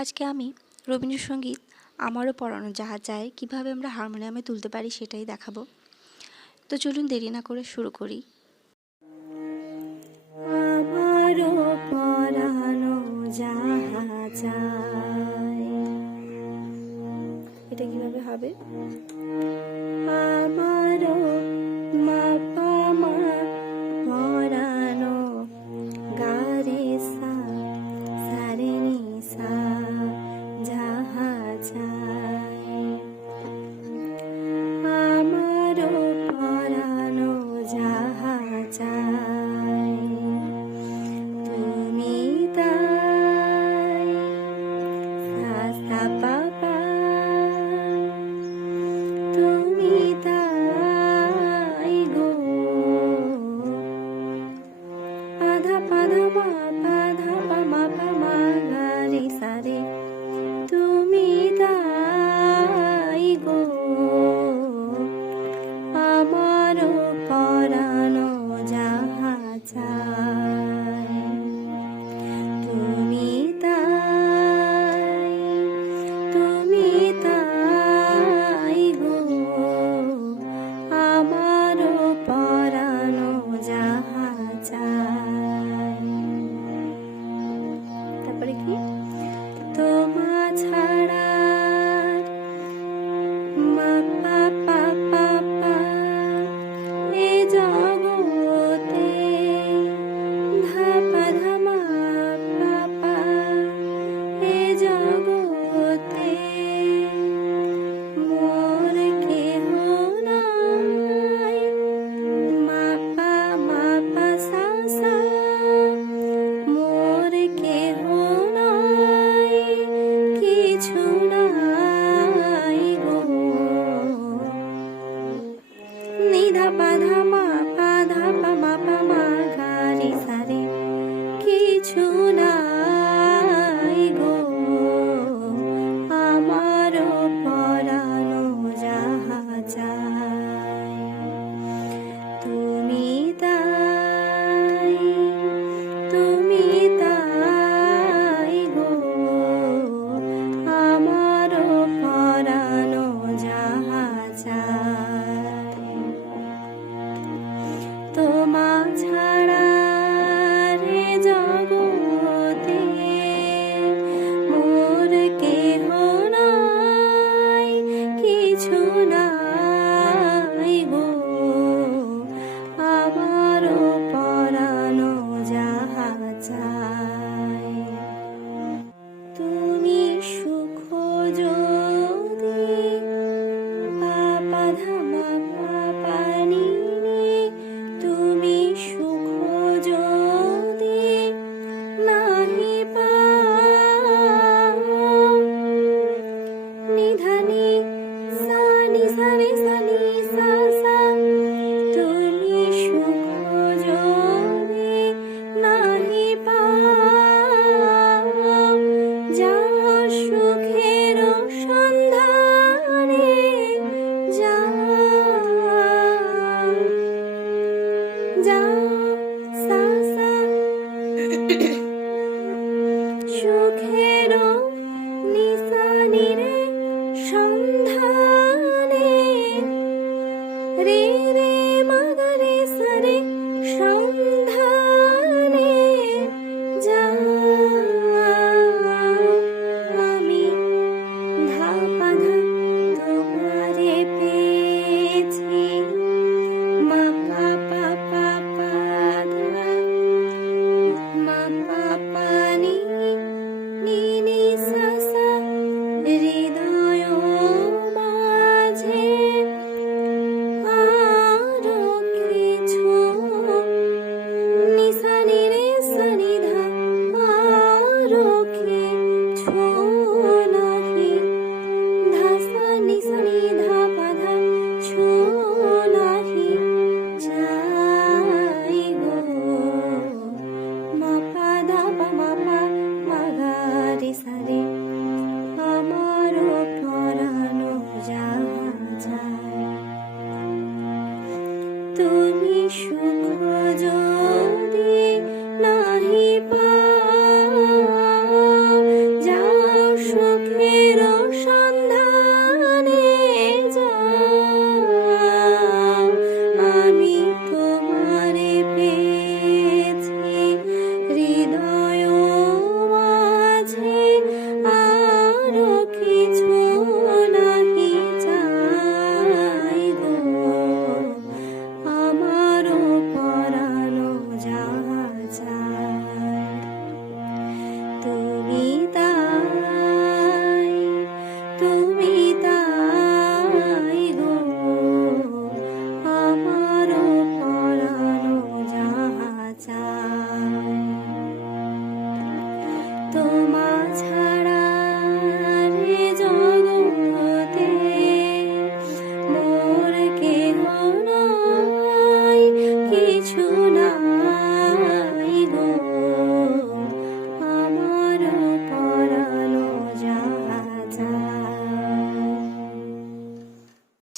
আজকে আমি রবীন্দ্রসঙ্গীত আমারও পরানো যাহা চায় কীভাবে আমরা হারমোনিয়ামে তুলতে পারি সেটাই দেখাবো। তো চলুন দেরি না করে শুরু করি। আমারও পরানো যাহা চায়, এটা কিভাবে হবে? আমারও মাপা মা পরানো গারে সা সারে নি সা যাহা চায়, আমারও পরানো যাহা চায় তুমি তাই সা সা পা পা তুমি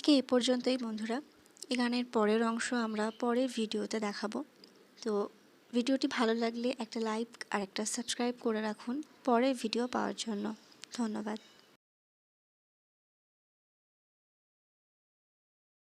আজকে এ পর্যন্তই বন্ধুরা। এই গানের পরের অংশ আমরা পরের ভিডিওতে দেখাবো। তো ভিডিওটি ভালো লাগলে একটা লাইক আর একটা সাবস্ক্রাইব করে রাখুন পরের ভিডিও পাওয়ার জন্য। ধন্যবাদ।